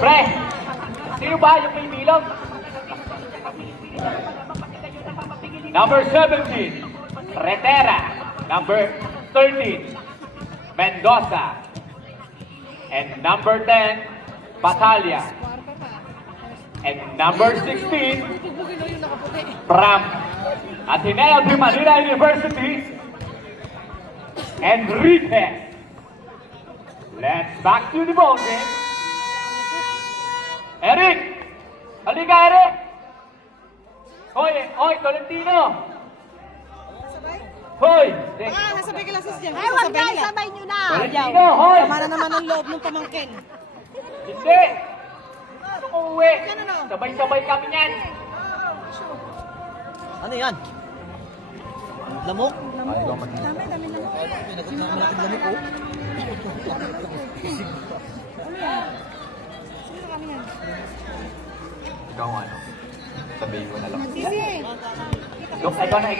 Pre, sino ba yung may bilog? Number 17, Retera. Number 13, Mendoza. And number 10, Batalya. And number 16, Pram. At Hinayang de Manila University, Enrique. Let's back to the ball game. Eric! Halika, Eric! Hoy, Tolentino! Hoy! Nasabay ka lang sa siya. Ay, wag na, sabay nyo na. Tolentino, hoy! Tama na naman ang loob ng pamangkin. Hindi! Ano ko uwi? Sabay-sabay kami yan. Ano yan? Lamok? Dami lamok. Lamok oh. Sino kami yan? Ikaw ano? Sabihin ko na lang. Sisi! Look, ikaw na.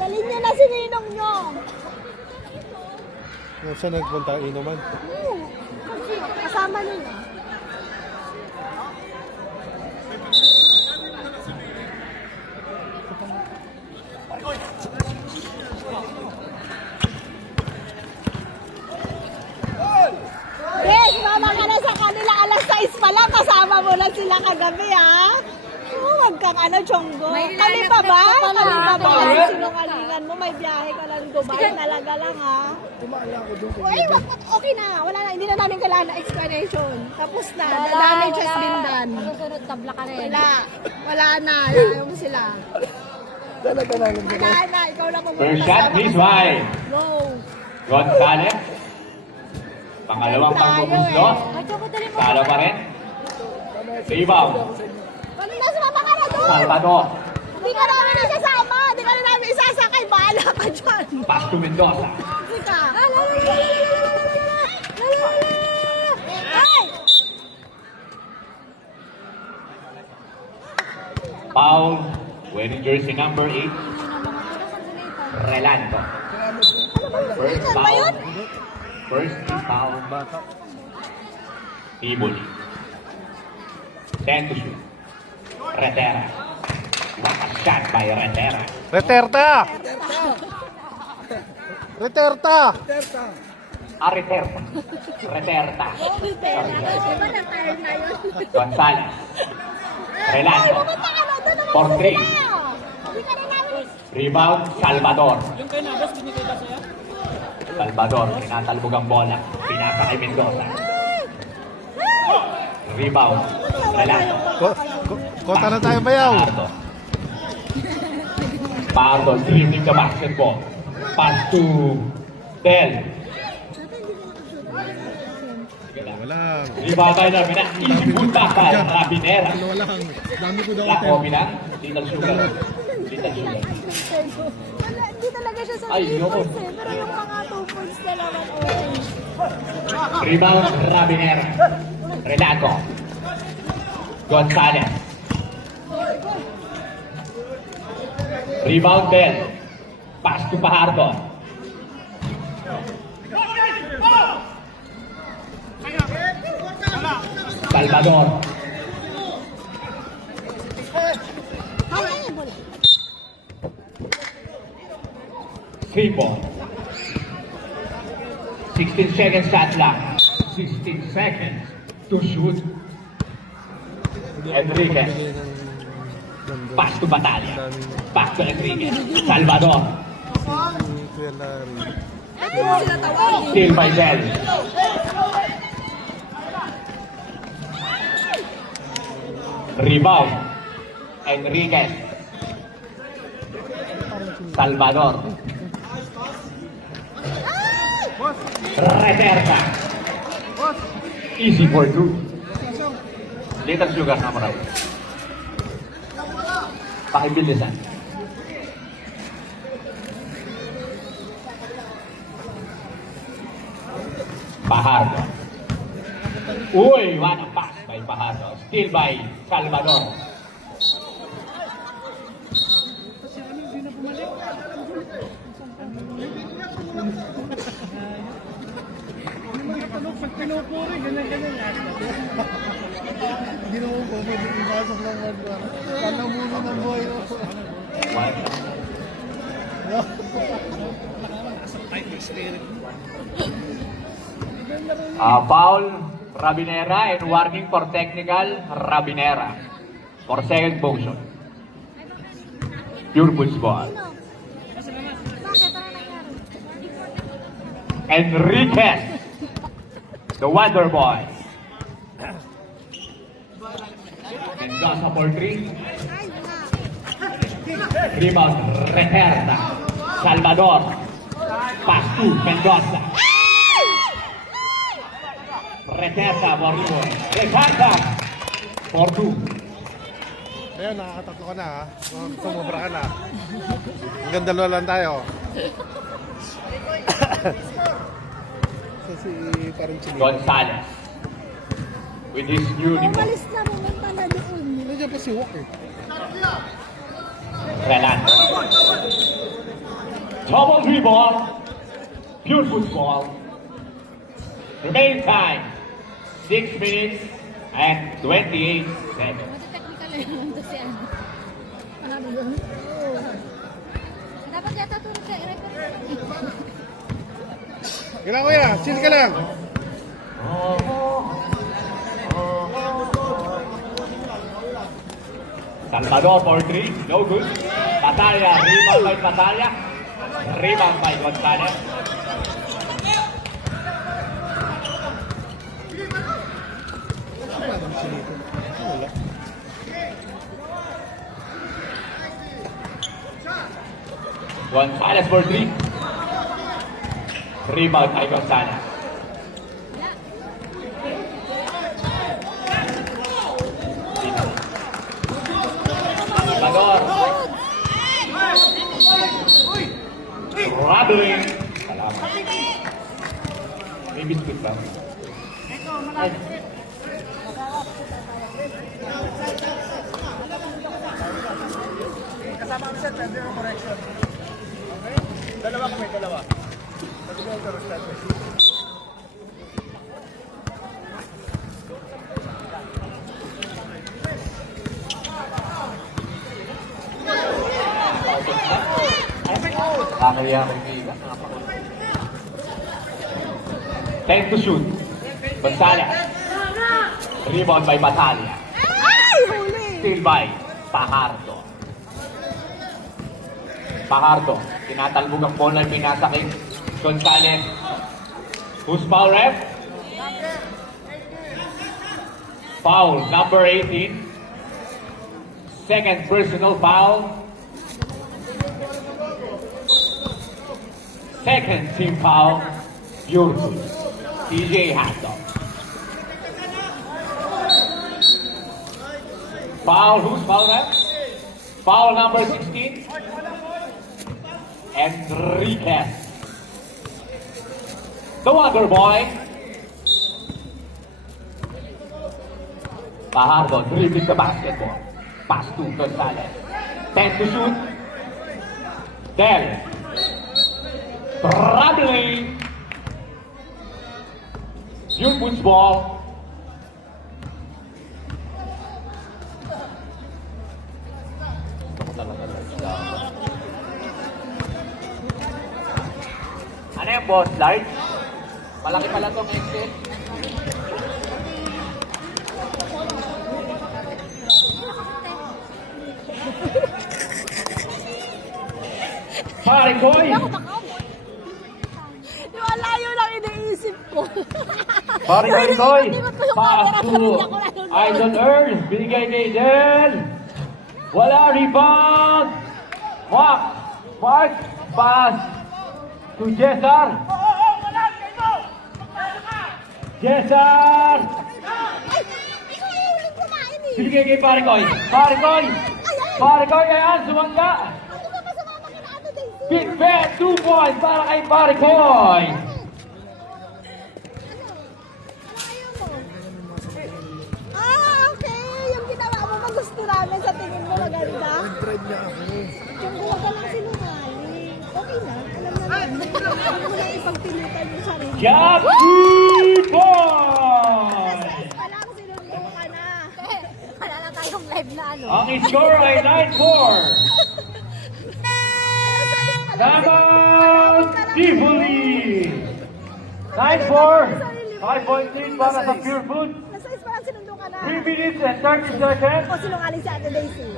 Dalhin nyo na si Ninong nyo. Saan nagpunta inuman? Kasama nila. Yes, mama ka na sa kanila. Alas 6 pa lang. Kasama mo na sila kagabi, ha? Huwag kang Chonggo. Kami pa ba? Kasi sinungalingan mo, may biyahe ka lang Dubai. Talaga lang, ha? Uy, okay na. Wala na. Hindi na namin kailangan na explanation. Tapos na. The damage has been done. Masusunod tabla ka rin. Wala na. Ayaw mo sila. Wala na. Ikaw lang pumunta. First shot, please, bye. Go. Gonzales. Pangalawang pagbubusto. Talo pa rin. Rebound. Kanina sumama ka na doon. Salvador. Hindi ka namin isasama. Hindi ka na namin isasakay. Bahala ka dyan. Pass to Mendoza. Sige ka. Ay! Foul. Wearing jersey number 8. Relando. First Ano ba foul. yun? First foul. Iboli. 10 to shoot. Retera. What a shot by Retera. Reterta! Reterta! Reterta. Reterta. Diba na-tired na yun? Gonzales. Ay, Relando. pumunta ka na. Doon naman For sila. three. Hindi ka na namin. Rebound, Salvador. Salvador, tinatalbog ang bola. Pinasa kay Mendoza. Rebound, Relando. Kota na tayo bayaw. Pardo dribbling the basketball. Pass to Del. Wala. Rebound tayo na, easy punta kay Rabinera. Wala lang. Dami ko daw Black Obi na, Little Sugar. Little Sugar. Wala, hindi talaga siya sa Ay, 3 yun. points eh. Pero yung mga 2 points na naman, okay. Rebound, Rabinera. Renato. Gonzales. Rebound, Del. Pass to Pajardo. Salvador. Ay, bola. 3 ball. 16 seconds shot lang. 16 seconds to shoot. Enrique. Pass to Batalya. Pass to Enrique. Salvador. Kuya Larry. Ito mo sila tawagin. Steal by Del. Rebound. Enriquez. Salvador. Reserva. Easy for 2. Little Sugar na maray. Pakibilisan. Pajardo. Uy, what a pass by Pajardo. Steal by Salvador. Hindi naman po, pwede ipasok lang one one. Sana muna ng buhay mo. One. Foul, Rabinera, and warning for technical, Rabinera. For second motion. Pure football. Bakit? Ano nangyari? Enriquez, the Wonder Boy. Mendoza for 3. Ay, wala. Rebound, Reperta. Salvador. Pass to Mendoza. Reperta for rebound. Reperta for 2. Ayun, nakakatatlo ka na ha. Sumobra ka na. Hanggang dalawa lang tayo. So si parang chinito. Gonzalez. With his uniform. Umalis na, pumunta na doon. Nandiyan pa si Wok eh. Relan. Double rebound. Pure football. Remaining time. 6 minutes and 28 seconds. Technical na yun kasi ano. Ano yun? Dapat yata tulog sa i-refer. Kailangan kuya, chill ka lang. Salvador for 3, no good. Batalla, rebound by Batalla. Rebound by Gonzalez. Parang chinito. Wala. Gonzalez for 3. Rebound by Gonzalez. Salvador. Traveling. Salamat. May biscuit lang. Kakaya kaibigan. 10 to shoot. Gonzalez. Rebound by Batalla. Ay, huli! Steal by Pajardo. Pajardo. Tinatalbog ang ball na pinasa kay Gonzalez. Who's foul ref? Foul number 18. Second personal foul. Second team foul. Beautiful. TJ Hassel. Foul, who's foul ref? Foul number 16. Enriquez. The Wonder Boy. Pajardo dribbling the basketball. Pass to Gonzalez. 10 to shoot. Del. Traveling. Your football. Ano yung boss, large? Malaki pala itong Excel. Pare Koy! Yung layo lang iniisip ko. Pare Koy! Hindi mo ko yung Pass camera, to hindi ako nanonood. Idol Earl! Binigay kay Del! Wala rebound! Mark! Pass to Cesar! Cesar! Ay, ikaw yung huling kumain eh. Binigay kay Pare Koy! Pare Koy! Pare Koy, ayan, sumangga! Ano ba masama ka na ano din? Big bet, 2 points para kay Pare Koy! Ano ayaw mo? Ah, okay. Yung ginawa mo ba gusto namin sa tingin mo maganda? Nag-trade niya ako. Yung huwag ka lang sinungaling. Okay na, alam na Wala ipagpilitan yung sarili. Jackie Boy! Wala kang sinundo ka na. Wala na tayong live na ano. Ang score ay 9-4. Dapat Tivoli! 9-4. 5 points para sa Pure Food. Nasa is parang sinundo ka na. 3 minutes and 30 seconds. O sinungaling si Ate Daisy.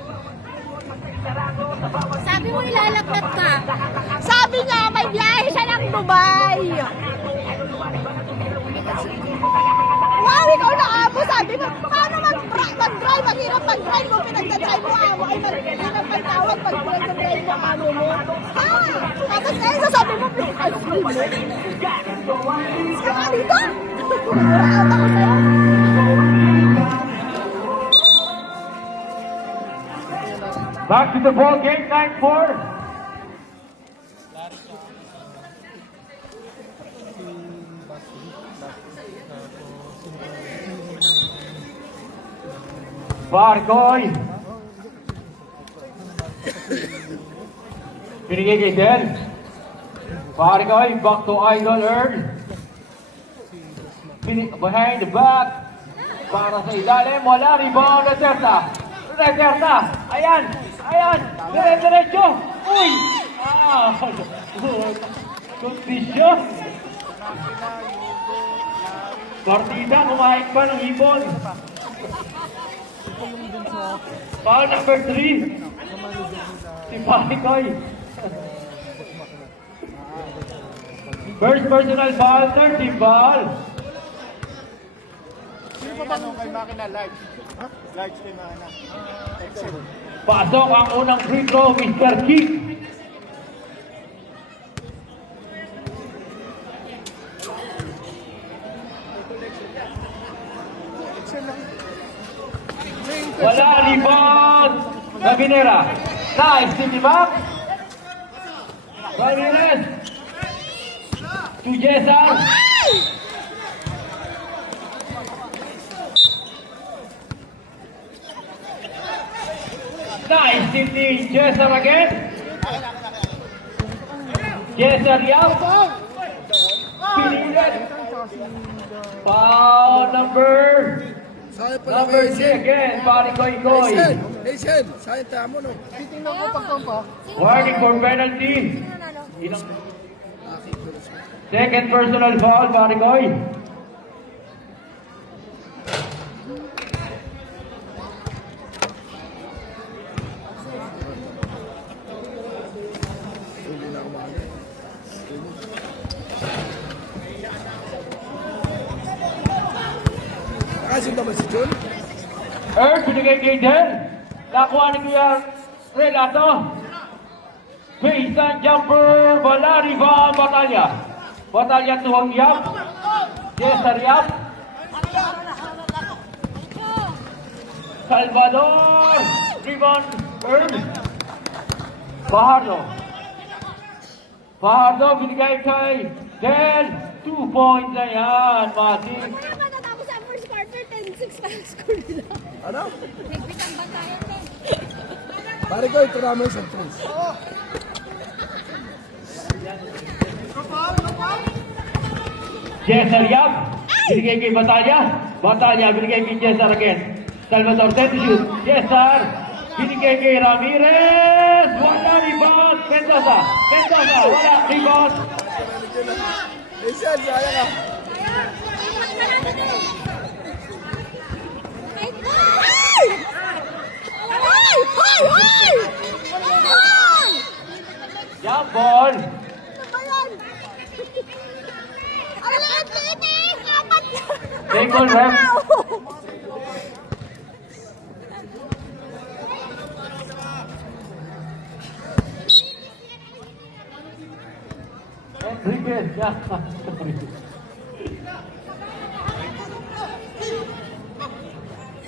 Sabi mo ilalakad ka. Sabi niya, may biyahe siya ng Dubai. Wow, ikaw na amo. Sabi mo, paano mag-drive? Ang hirap mag-drive mo. Pinagdadrive mo amo. Ay, mag-hirap magtawag pag pinagdadrive mo amo mo. Ha? Tapos ngayon, sasabi mo, pinagdadrive mo. Iska ka dito? Naguraan ako sa'yo. Back to the ball game, 9-4. Bargoy. Binigay kay Del. Bargoy, back to Idol Earl. Behind the back. Para sa ilalim, wala. Rebound, Reserta. Reserta. Ayan. Ayan. Dire-diretso. Uy. Kondisyon. Partida, kumain pa ng ibon. Foul number 3. Si Pakikoy. First personal foul, 13 foul. Pasok ang unang free throw, Mr. Kick. Wala, rebound. Gavinera. Nice, Cindy back. Ramirez. To Cesar. Nice, Cindy. Cesar again. Cesar Yap. Pinilit. Foul number 3 again. Barikoy. Sayang tamo, no? Warning for penalty. Second personal foul, Barikoy. Nakasin naman si John. Earth, binigay kay Del. Nakuha ni Kuya Relato. Baseline jumper, wala, rebound, Batalya. Batalya tuwang Yap. Cesar Yap. Salvador. Rebound, Earth. Fajardo, binigay kay Del. 2 points na yan, Mati. Ano matatapos sa first quarter, 10-6 tayo score nila. Ano? Nagpit ang batayan din. Pare ko, ito naman sa tres. Cesar Yap, binigay kay Batalya. Batalya, binigay kay Cesar again. Salvador, set to shoot. Cesar, binigay kay Ramirez. Wala, rebound. Mendoza, wala, rebound. Listen, sayang ah. Jump ball. Take on, ref. Enriquez, yeah.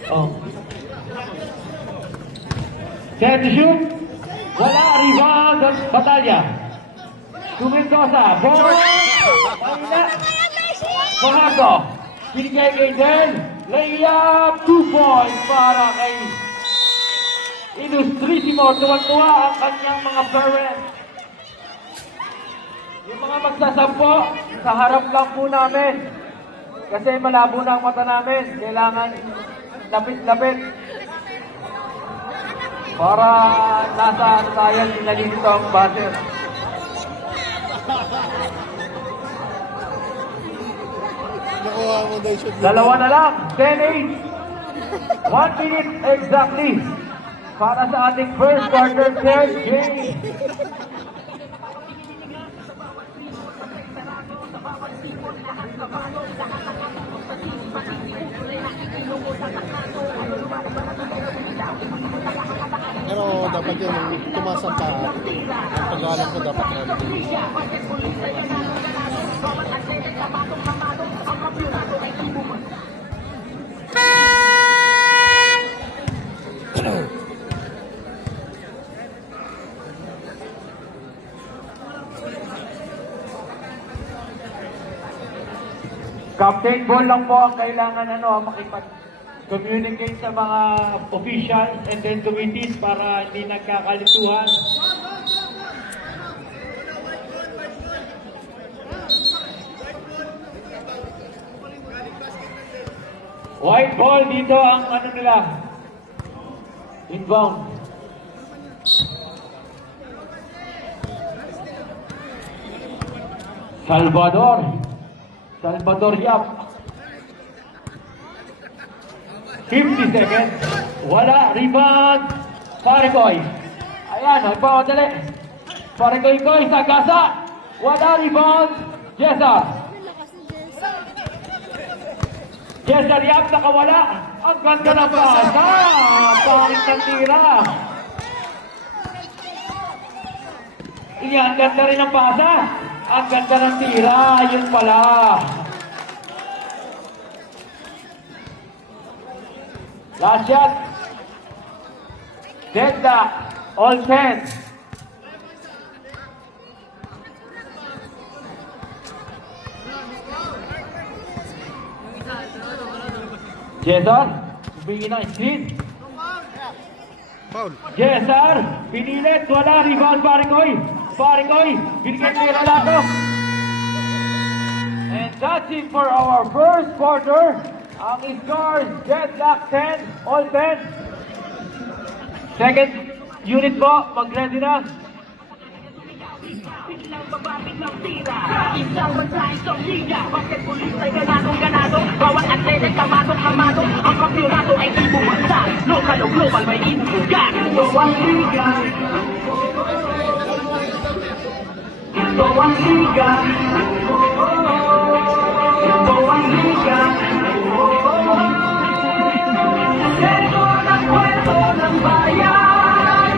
Oh. Set to shoot. Wala, rebound, Batalya. To Mendoza, ball. Paina. Fajardo. Binigay kay Del. Layup, 2 points para kay Ilustrisimo. Tuwan-tuwa ang kanyang mga parents. Yung mga magsasampo, sa harap lang po namin. Kasi malabo na ang mata namin. Kailangan lapit-lapit. Para nasa tayo, sinalito ang buzzer. Nakuha mo daw yung shoot. Dalawa na lang, 10-8. 1 minute exactly. Para sa ating first quarter third game. Pero dapat yun, tumasang ka. Ang pag-aalam ko dapat na. Captain ball lang po ang kailangan makipag-communicate sa mga officials and then committees para hindi nagkakalituhan. White ball dito ang nila. Inbound. Salvador Yap. 50 seconds. Wala. Rebound. Parigoy. Ayan. Nagpawadali. Parigoy sa gasa. Wala. Rebound. Jessa. Jessa Yap nakawala. Ang ganda ng pasa. Pangit ng tira. Iyan. Ganda rin ang pasa. Ang ganda ng tira. Yun pala. Last shot. Deadlock. All 10. Cesar, bigyan ng screen. Foul. Cesar, pinilit, wala, rebound Parigoy, binigyan ni Rolando. And that's it for our first quarter. Ang scores, Deadlock 10, all 10. Second unit po, mag-ready na. Biglang bababig ng tira. Isang bansahin sa liga. Basketballista ay ganadong-ganado. Bawat atleta ay kamadong-kamado. Ang kampyonato ay di bumagsak. Local o global may inugan. Ito ang liga. Ito ang liga. Ito ang liga. Ito ang kwento ng bayan.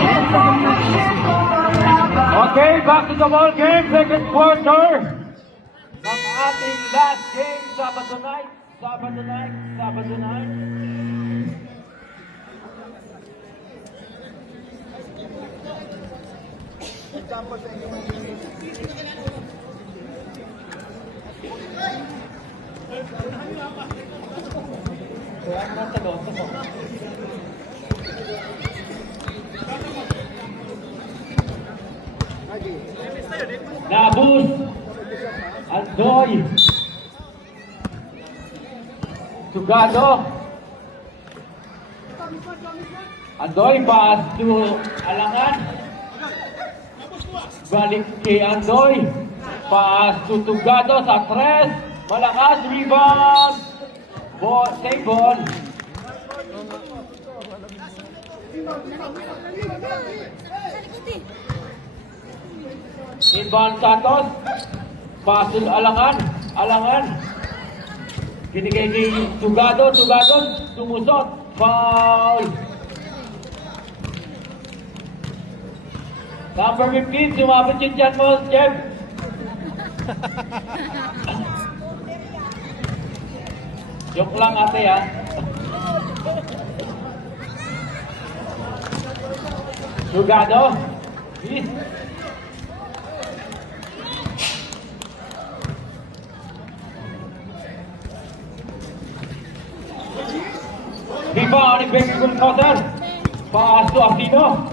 Ito ang kwento ng laban. Okay, back to the ball game, second quarter. Ng ating last game, Sabado night. Labus, Andoy, Sugado, Andoy, pass to Alangan, balik kay Andoy, pass to Tugado sa tres, malakas, rebound, ball, save ball. Inbound Santos, pass to Alangan, binigay kay Tugado, tumusot, foul. Number 15, sumabot yung dyan mo, Jeff. Joke lang ate ha. Tugado, please. Rebound, effective cutter. Pass to Aquino.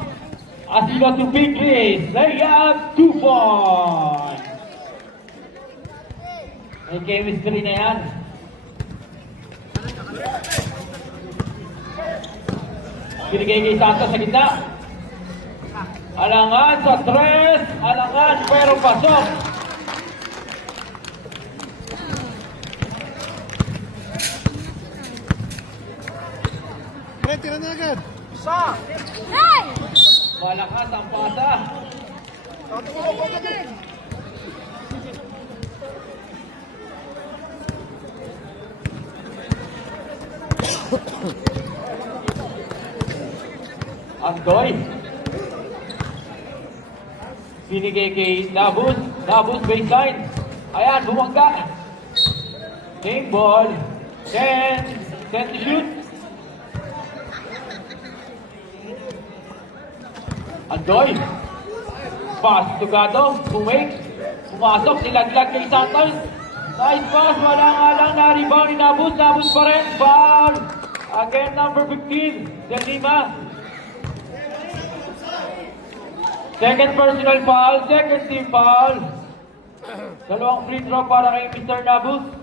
Aquino to Big Chris. Layup, 2 points. May chemistry na yan. Binigay kay Santos sa gitna. Alangan sa tres. Alangan pero pasok. Pre, tira na agad. Hey! Malakas ang pasa. Andoy. Binigay kay Nabus. Nabus baseline. Ayan, bumangga. Take ball. 10 to shoot. Andoy. Pass to Gato. Bumake. Pumasok. Nilaglag kay Santos. Nice pass. Wala nga lang na rebound ni Nabus. Nabus pa rin. Foul. Again, number 15. De Lima. Second personal foul. Second team foul. Dalawang free throw para kay Mr. Nabus.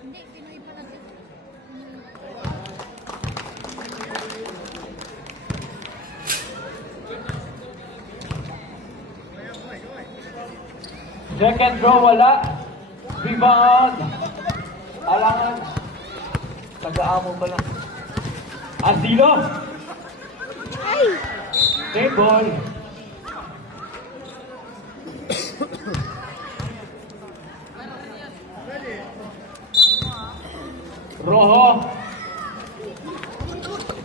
Hindi, Pinoy pa natin. Second throw, wala. Rebound. Alangan. Taga-amo pa lang. Asilo. Take ball. Rojo.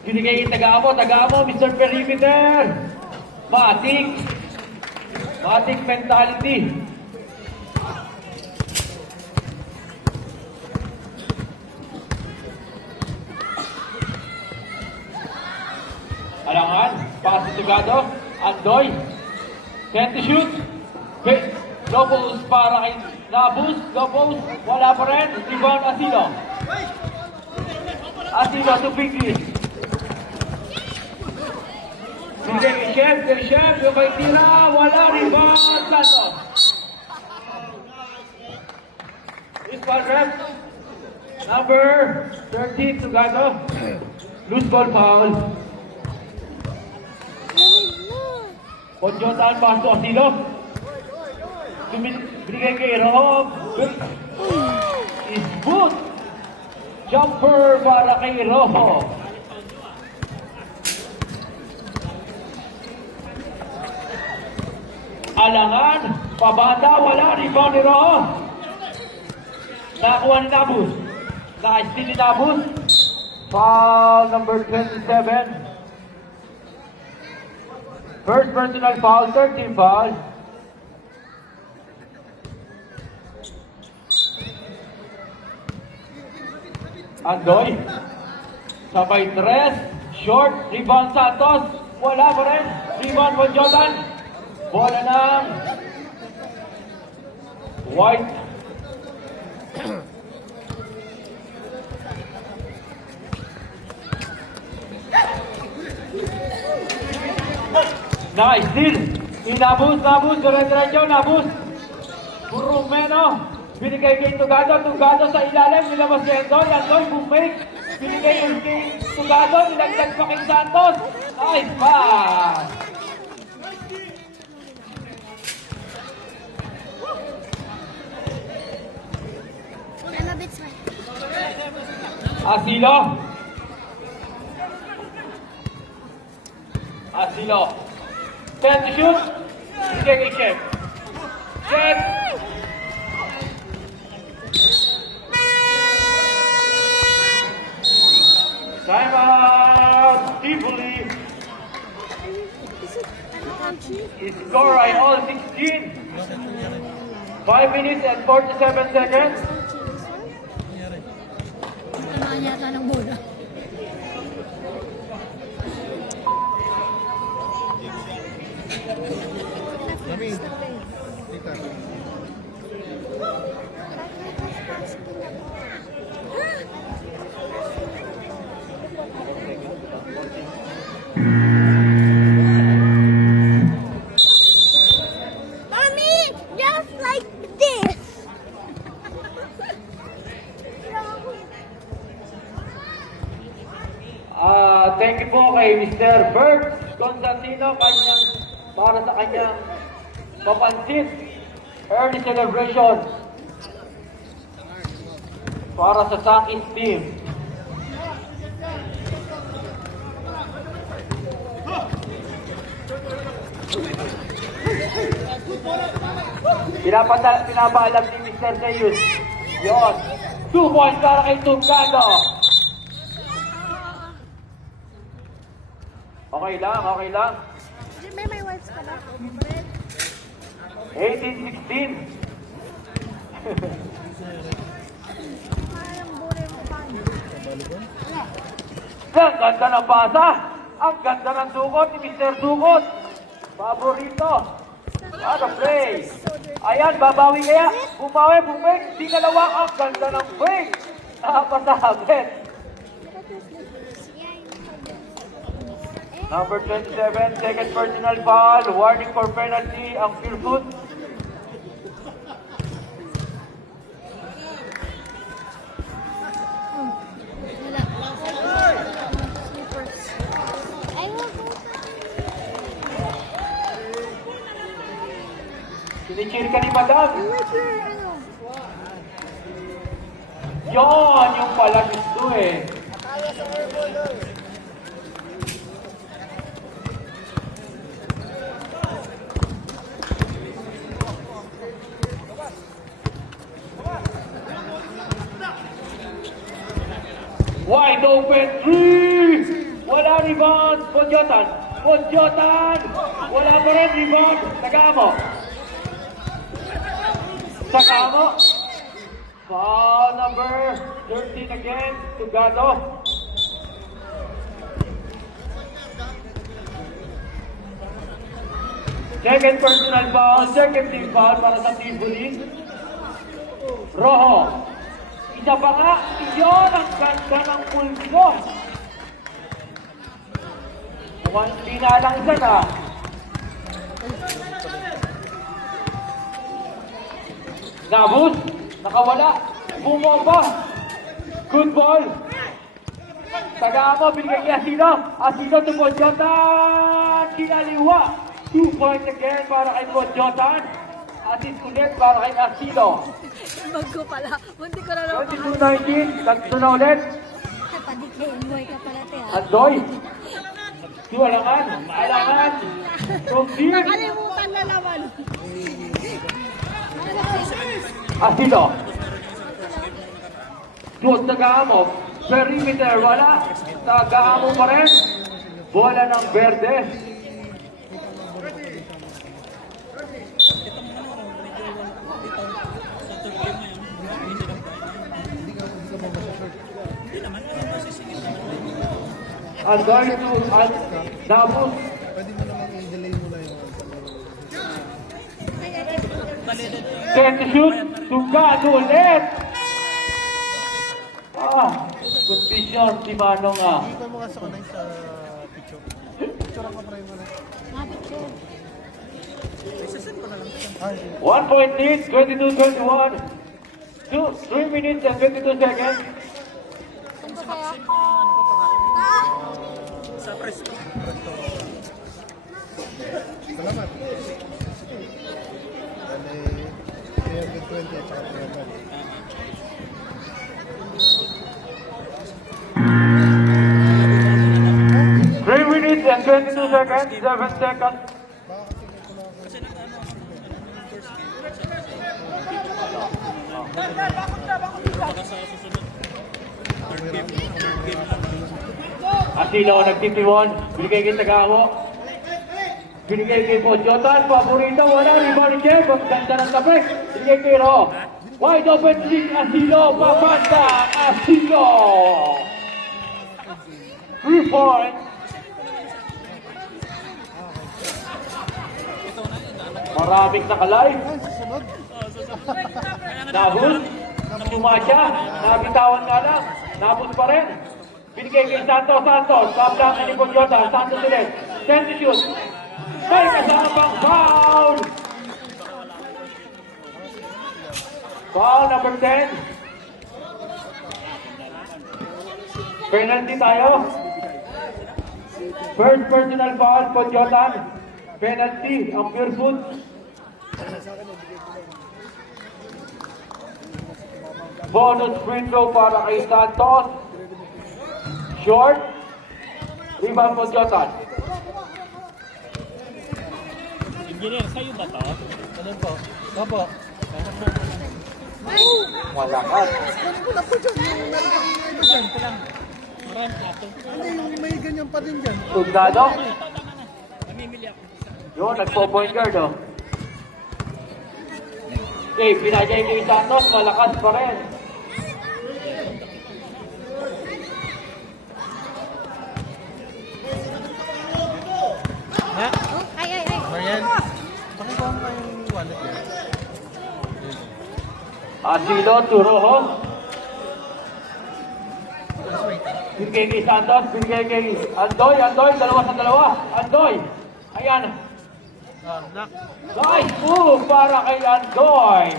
Binigay yung taga-amo, Mr. Perimeter. Matik. Matik mentality. Alangan, pass to Gado, Andoy, sent to shoot, low post para kay Nabus, low post, wala pa rin, rebound Asilo. Asilo to Pinky. Binigay kay Chef, yung kay tira, wala, rebound, Santos. This ball rep, number 13 to Gado, loose ball foul. Ponjotan pass to Asilo. Binigay kay Rob. Is good. Jumper para kay Rojo. Alangan. Pabanda. Wala. Rebound ni Rojo. Nakuha ni Nabus. Na-steal ni Nabus. Foul number 27. First personal foul, 13 foul. Andoy. Sabay tres. Short. Rebound Santos. Wala pa rin. Rebound po Jordan. Bola ng White. Nice steal. Nabus, dire-diretso, Nabus. Burumeno. Binigay kay Tugado sa ilalim, nilabas kay Andoy, bumake. Binigay kay Tugado, nilagdag pa kay Santos. Nice pass. Asilo. Send to shoot. Binigay kay Chef. Chef. Time out. Tivoli. Score ay all 16. 5 minutes and 47 seconds. Ano yata ng bola? Lamin. Tita. Mommy, just like this. Thank you po kay Mr. Bert Constantino para sa kanyang papansin early celebration para sa Sakis team. Pinapaalam ni Mr. Teus. Yon. 2 points para kay Tungkado. Okay lang. May wipes ka na. 18-16. Ang ganda ng pasa. Ang ganda ng dukot ni Mr. Dukot. Paborito. Ano play? Ayan, babawi kaya. Bumawi, di dalawa. Ang ganda ng play. Nakapasabit. Number 27, second personal foul. Warning for penalty. Ang Philfoot. Sinichir ka ni Madam. Yon, yung pala gusto eh. Wide open three! Wala rebound! Podjotan! Wala pa rin rebound! Sakamo! Foul number 13 again, Tugado. Second personal foul, second team foul para sa Team Bulin. Rojo. Isa pa nga, yun ang ganda ng pulso. Mukhang hindi na lang isa na. Nabus, nakawala, bumomba. Good ball. Tagamo, binigay kay Asino to Podjotan. Kinaliwa. 2 points again para kay Podjotan. Assist ulit para kay Asino. Bago pala. Hindi ko na lang 22-19, tagto na ulit. Padikay ka pala, te, ha? Andoy. Alangan. Tungkir. Nakalimutan na naman. Asilo. Close Tagamo. Perimeter, wala. Tagamo pa rin. Bola ng Verde. Andoy to Davos. Pwede mo namang i-delay mo na yung... Set to shoot. Tugado ulit. Good vision si Manong ah. Hindi mo kasi kanay sa picture. Picture ako pa rin mo na. 1 point lead, 22-21. 3 minutes and 22 seconds. Sa presto. Salamat. Dali, 320 at saka 3 minutes and 22 seconds, 7 seconds. Asilo nagtitiwan, binigay kay Tagamo. Binigay kay Podjotan, paborito, wala, rebound check, ang ganda ng tabi. Binigay kay Ro. Wide open street, Asilo, papanda, Asilo. 3 points. Maraming nakalive. Nabus, sumasya, nabitawan nga lang, nabus pa rin. Binigay kay Santos, bablang ni Podjotan, Santos ulit, send to shoot. May kasama pang foul! Foul number 10. Penalty tayo. First personal foul, Podjotan. Penalty, ang pure foot. Bonus free throw para kay Santos. Short. Rebound Podjotan. Engineer, sa'yo ba to? Ganun po. Opo. Malakas. Maraming plato. May ganyan pa din dyan. Tugdado. Namimili ako. Yun, nagpo-point guard, oh. Okay, pinajay kay Santos, malakas pa rin. Ha? Oh, ay. Marian? Pakikuha mo kayong wallet niya. Asilo, Turoho. Binigay kay Santos, binigay kay Andoy, dalawa sa dalawa. Andoy, ayan. Nak. Nice move para kay Andoy.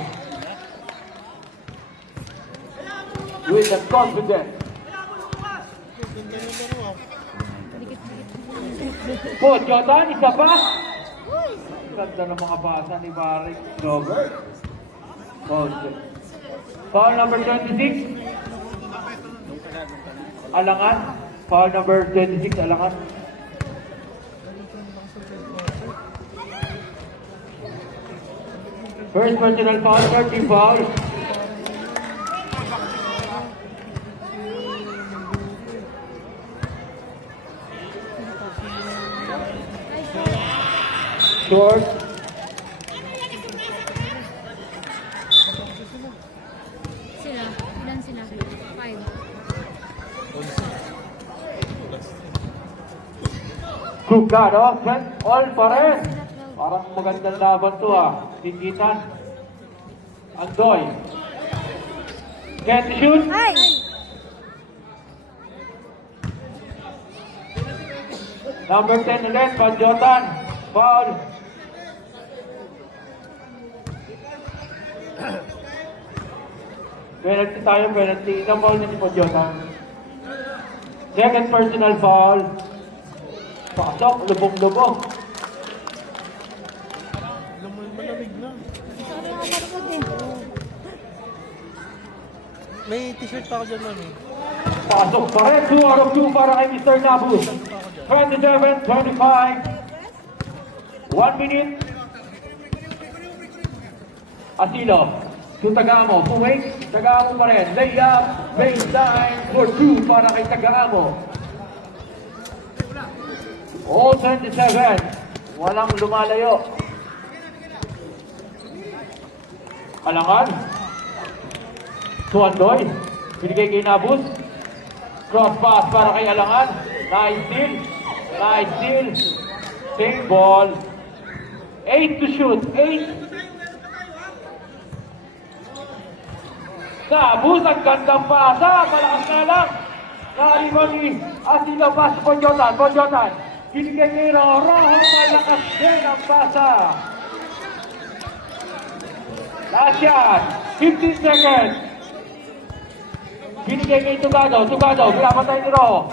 With the confidence. Po, Jotan, isa pa. Ganda ng mga basa ni Marek Robert. Foul number 26. Alangan. Foul number 26, Alangan. First personal foul, 30 foul. Short. Sila. Ilan sila? 5. Kugado, all pa rin. Parang magandang laban to Tingitan. Andoy. Can't shoot. Ay! Number 10 ulit, Podjotan. Foul. Penalty tayo, penalty. Isang foul na si Podjotan. Second personal foul. Pasok, lubong-lubong. Malamig na. Sabi nga marupod eh. May t-shirt pa ako dyan, mami. Pasok pa rin. 2 out of 2 para kay Mr. Nabu. 27-25. 1 minute. Asilo. To Tagamo. Puwing. Tagamo pa rin. Layup. Baseline for 2 para kay Tagamo. All 27. Walang lumalayo. Alangan. Suandoy. Binigay kay Nabus. Cross pass para kay Alangan. Nice steal. Nice steal. Same ball. 8 to shoot. 8. Nabus. Ang gandang pasa. Malakas na lang. Nalibon ni Asilo pass po Jotan. Podjotan. Binigay kay Rojo. Malakas din ang pasa. Last shot. 15 seconds. Binigay kay Tugado. Pinapatay ni Rojo.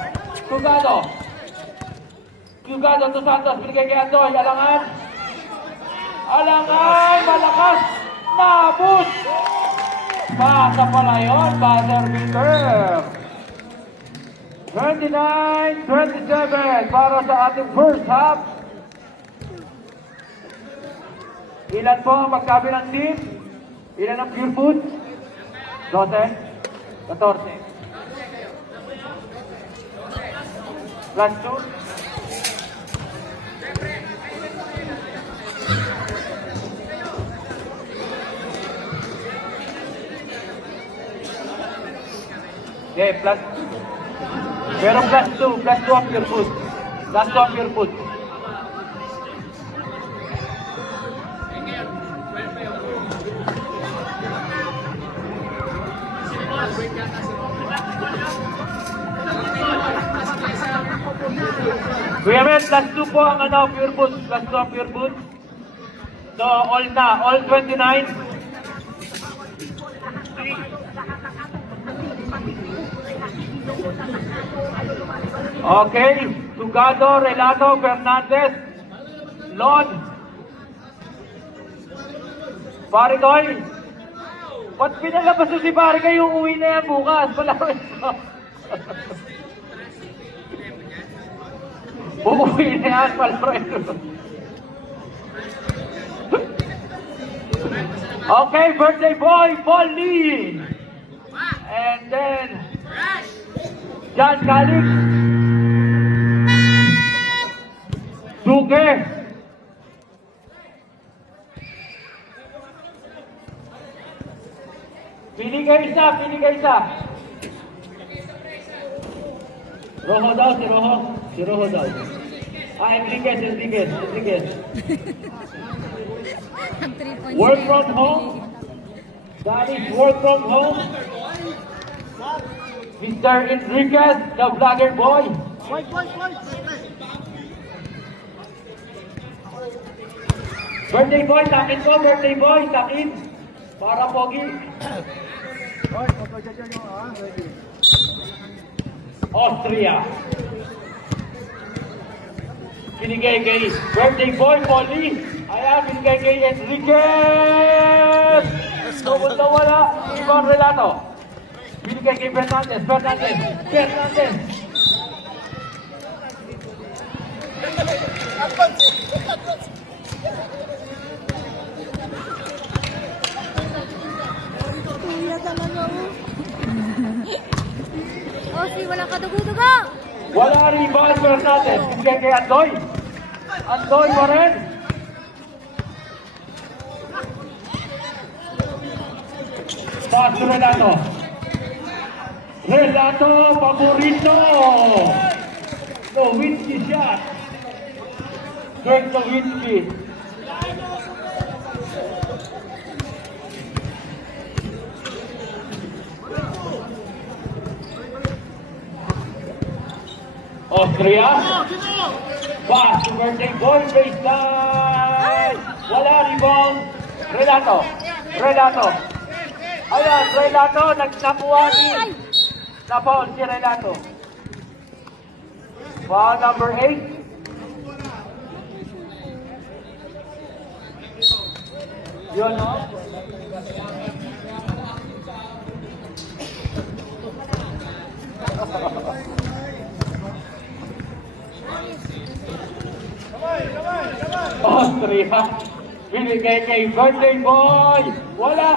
Tugado to Santos. Binigay kay Andoy. Alangan. Malakas. Nabus. Pasa pala yun. Buzzer beater. 29-27 para sa ating first half. Ilan po ang magkabilang team? Ilan ang pure food? 12? 14? Plus 2? Okay, plus. Pero plus 2 ang pure food. Plus 2 ang pure food. Kuya Mel, plus 2 po ang pure food. Plus 2 ang pure food. So, all 29. Okay. Sugado, Relato, Fernandez, Lon. Pare Koy, ba't pinalabas mo si Pare Koy yung uwi na yan bukas? Palawin ko. Uuwi na yan, palawin ko. Okay, birthday boy, Paul Lee. And then, John Calix. Duque. Pili kayo isa. Rojo daw, si Rojo. Si Rojo daw. Enriquez. Ang 3 points. Work from home. That is work from home. Mr. Enriquez, the vlogger boy. Birthday boy, takin ko, birthday boy, takin. Para pogi. Austria. Binigay kay birthday boy, Polly. Ayan, binigay kay Enriquez. Wala. Ibang Relato. Binigay kay Fernandez. Kuya talaga oh. Oh, si wala ka dugo-dugo. Wala rin ba Fernandez? Binigay kay Andoy. Andoy pa rin. Pass to Relato. Relato, paborito. Nowinski shot. Greg Nowinski. Austria. Pass to birthday boy, baseline. Wala rebound. Relato. Ayan, Relato, nagnakuha ni na-foul si Relato. Foul number 8. Yun, no? Austria. Binigay kay birthday boy. Wala.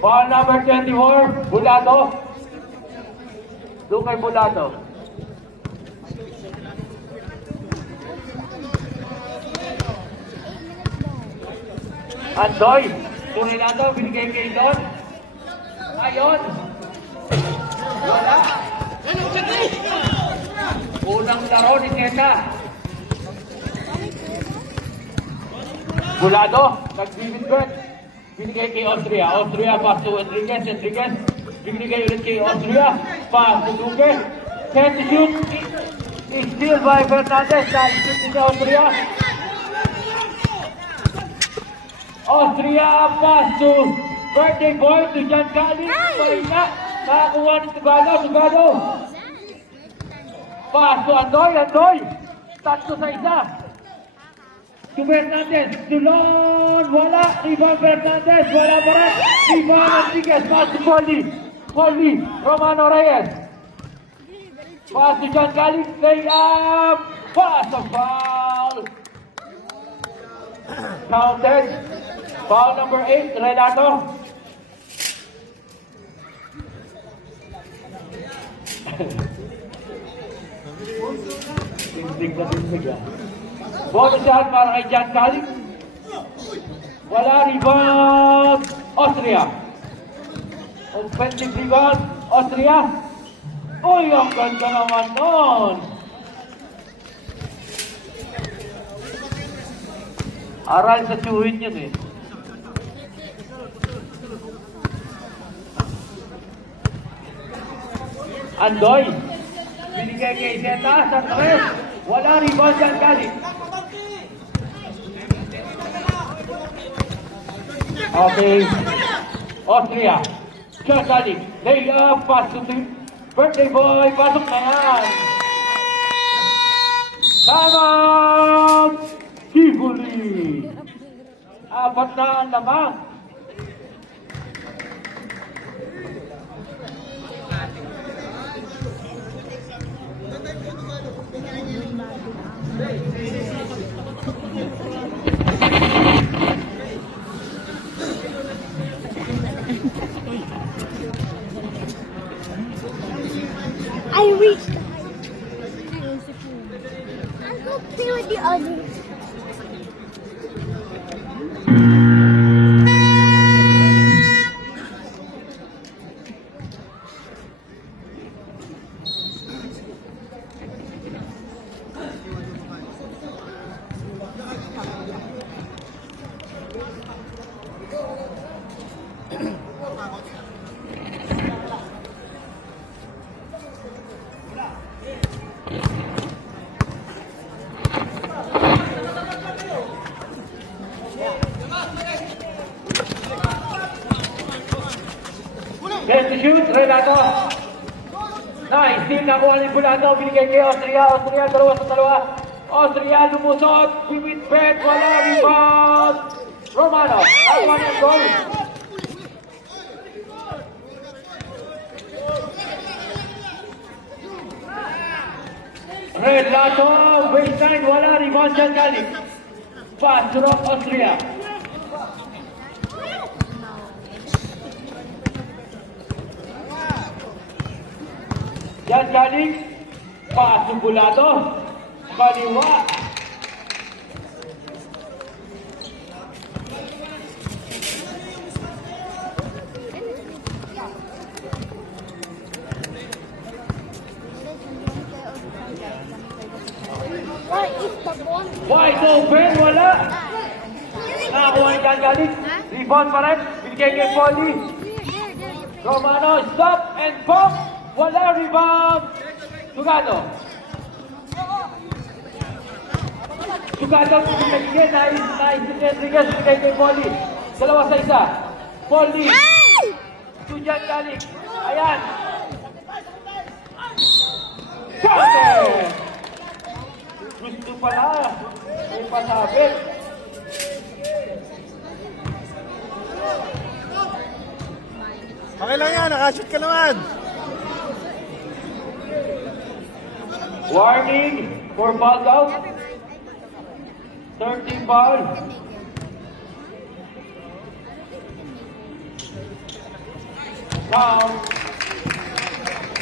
Ball number 24, Bulado. Doon kay Bulado. Andoy. Bulado, binigay kay Don. Ayon. Wala. Unang laro ni Keta. Bulado, nagbibit-bet. Binigay kay Austria. Pass to Enriquez. Binigay ulit kay Austria. Pass to Duque. Set to shoot. Steal by Fernandez. Shoot ni Austria. Austria, pass to birthday boy to John Calix. Marina. Nakakuha ni Sugado. Pass to Andoy. Tatlo sa isa. To Fernandez, to Lon, wala, Ivan Fernandez, wala pa rin, Ivan Enriquez, pass to Polly, Romano Reyes, pass to John Calix, lay up, pass of foul, counted, foul number 8, Relato, tindig ah. Bonus shot para kay John Calix. Wala, rebound. Austria. Offensive rebound. Austria. Uy, ang ganda naman nun. Aral sa tsuhin yun eh. Andoy. Binigay kay Zeta sa tres. Wala, rebound John Calix. Okay. Austria. Chakalik. Layup. Pass to the birthday boy. Pasok na yan. Tamang Tivoli. Apat na ang lamang. I reached the height. I'll go play with the others. Set to shoot, Renato. Nice, team nakuha ni Bulato, binigay kay Austria. Austria, dalawa sa dalawa. Austria, lumusot. With bet, wala, rebound. Romano, ang one and goal. Renato, baseline, wala, rebound dyan galing. Pass to Austria. Yan galing, pasong Bulato, kaliwa. What is the ball? Wide open, wala. Nakakuha ni yan galing, rebound pa rin, binigay kay Polly. Romano, stop and pop. Wala, rebound. Sugado. Sugado, pinagigay. Nice, Rodriguez, binigay kay Polly. Dalawa sa isa. Polly. Tujan galing. Ayan. Shot! Gusto pala. May pasabit. Okay lang yan, nakashoot ka naman. Warning for foul out. 13 foul. Count.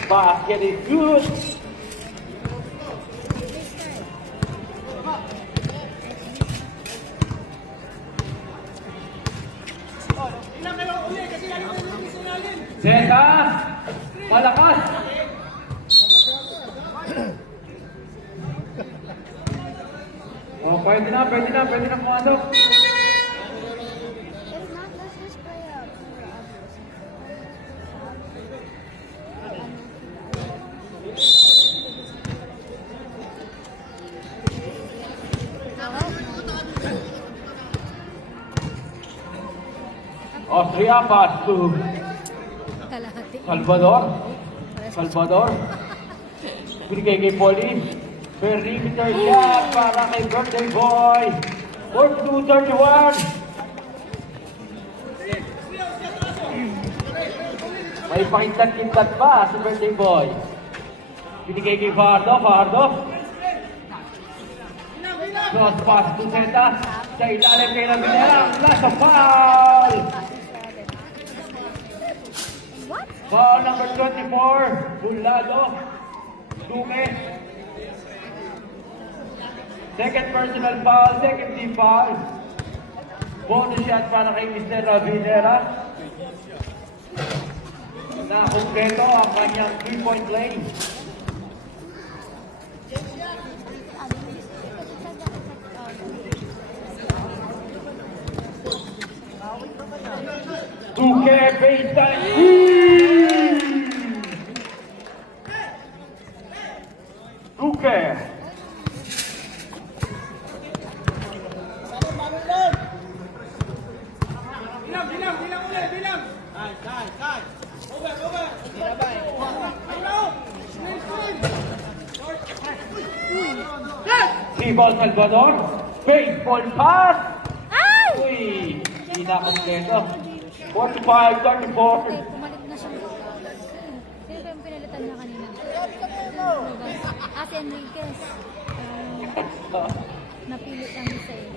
Basket is good. Zeta, malakas. Oh, pwede na pumasok. If not, let's just play a Austria pass to kalahati. Salvador. Binigay kay Polly. Perimeter shot para kay birthday boy. 42-31. May pakintat-kintat pa si birthday boy. Binigay kay Fardo. Cross pass to Zeta. Sa ilalim kay Ramirez. Last of foul. Foul number 24. Bulado. Dume. Second personal foul. Second team foul. Bonus shot para kay Mr. Ravinera. Na kumpleto ang kanyang 3-point lane. Duque baseline. Duque. Rebound Salvador. Baseball pass. Ay! Uy, hindi na kompleto. 45-34. Okay, kumalik na siya. Sino ba yung pinalitan niya kanina? Ate Enriquez. Napilit ang isa eh.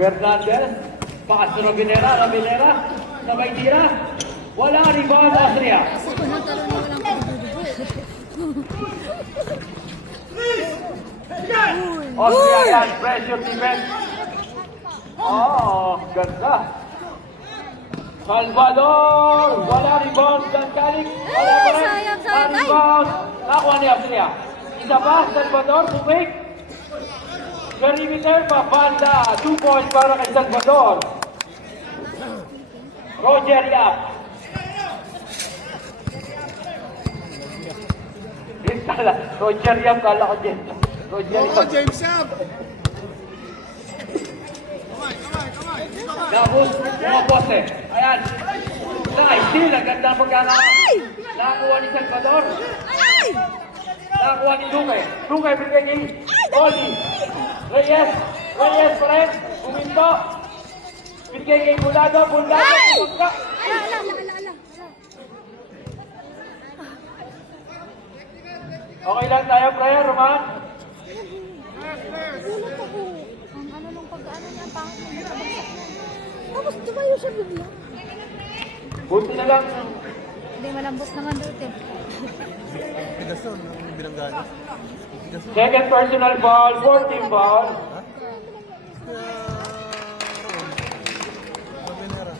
Fernandez. Pass to Robinera. Sabay tira. Wala rebound Austria. Kasi kung nagtalo na walang pagdudugo. Austria yan. Pressure defense. Oh, ganda. Salvador. Wala rebound. Dancalik. Wala pa rin. Sayang. Ay! Rebound. Nakuha ni Austria. Isa pa. Salvador. Bumik. Perimeter pa. Banda. 2 points para kay Salvador. Roger Yap. Kala, Roger Yap, kala ko dyan. Roger Yap. James Yap! Nabus, mga poste. Ayan. Nice, still, ang ganda ang pagkakakaroon. Nakakuha ni Salvador. Nakakuha ni Duque. Duque, bigay kay Oli. Reyes pa rin. Buminto. Bigay kay Bulado. Pagka. Okay lang tayo, prayer, Roman. Ang ano nung pag-ano niya, pangit na nakabagsak na. Tapos tumayo siya bigla. Buti na lang. Hindi, malambot naman doon eh. Tigas nun, ang binanggaan. Second personal foul, 14 foul. Robinera.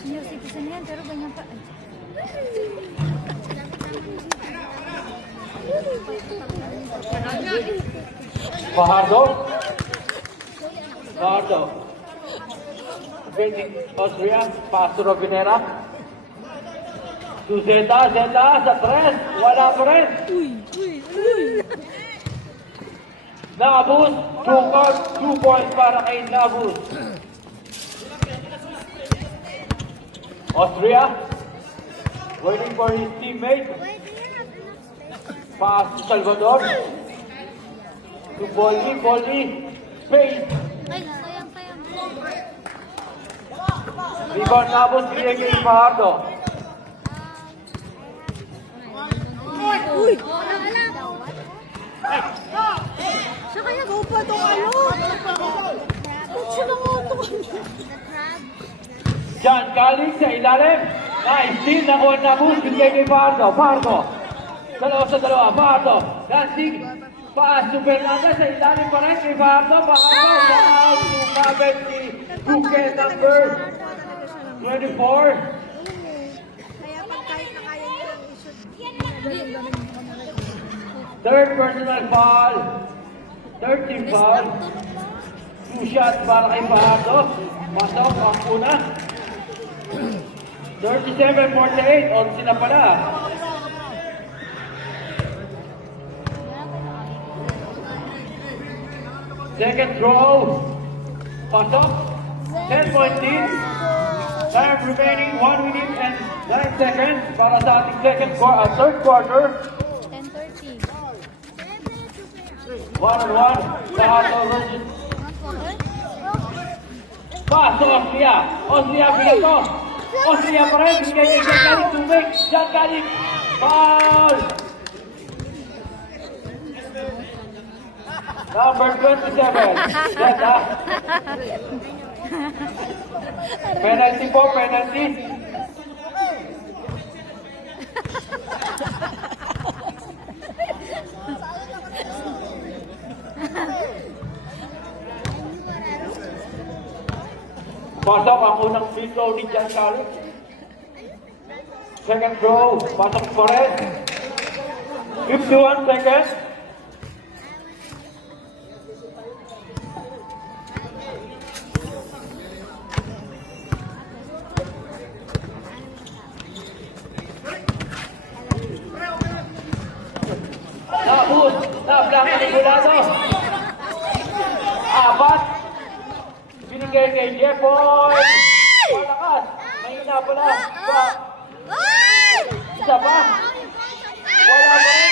Senior citizen yan, pero ganyan pa. Fajardo. Defending Austria, pass to Robinera. To Zeta sa tres. Wala pa rin. Nabus, 2 points para kay Nabus. Austria, waiting for his teammate. Pass to Salvador. To Boldi, space. Ay, sayang. Rebound Nabus, bigay kay Fajardo. Uy! Oh, alam! Siya kaya go pa itong ano? Siya lang itong John Calix sa ilalim. Nice steal, nakuha na Nabus, bigay kay Fajardo. Dalawa sa dalawa, Fajardo. Dancing, pass to Fernandez sa ilalim pa rin kay Fajardo. Fajardo, sumabit si Duque number 24. Kaya pag kahit na kaya niya i-shoot. Third personal foul. 13 foul. 2 shots para kay Fajardo. Pasok ang una. 37-48. On sila pala. Second throw. Pasok. 10-point lead. Time remaining 1 minute and 9 seconds para sa ating third quarter. 10:30. 1-on-1. Fajardo versus pass to Austria. Austria pinito. Austria pa rin. Bigay kay Giancarlo Tubig. Giancarlo. Foul. Number 27. Zeta. Penalty po, penalty. Pasok ang unang free throw ni Giancarlo. Second throw, pasok pa rin. 51 seconds. Nabus, nablaka ni Bulado. 4. binigay kay Jeffoy. Malakas. Mahina pala. Isa pa. Wala pa rin.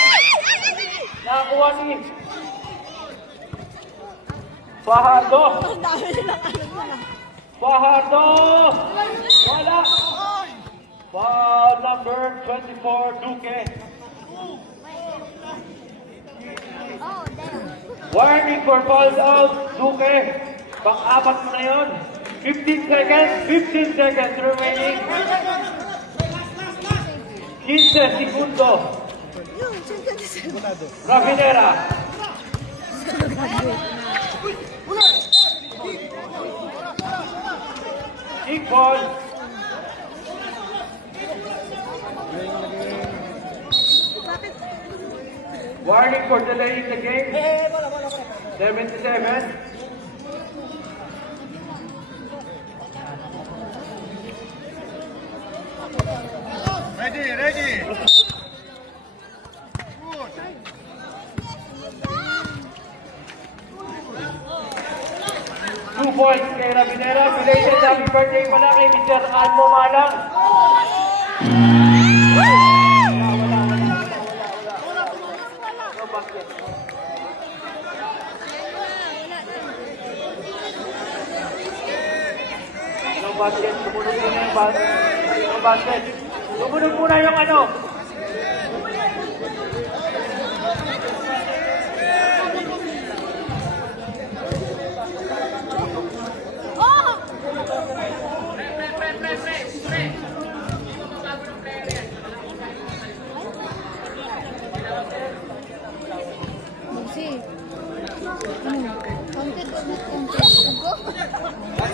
Nakakuha ni Fajardo. Ang dami nilang ano nila. Fajardo. Wala. Foul number 24, Duque. Warning for falls out, Duque. Pang-apat mo na yun. 15 seconds remaining. 15 segundo. Rafinera. Big ball. Warning for delaying the game. 77. Ready. 2 points kay Rafinera. Belated happy birthday pala kay Mr. Almo Malang. No basket. No basket. Sumunod muna yung basket. No basket. Sumunod muna yung ano.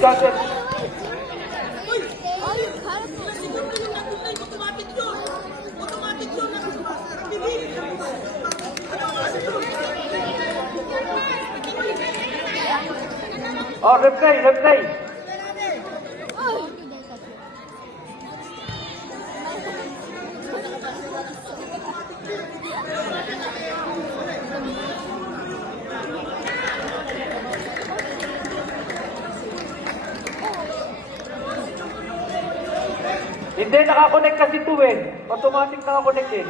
Basket. Oh, replay. Hindi, nakakonect kasi ito eh. Automatic nakakonect eh.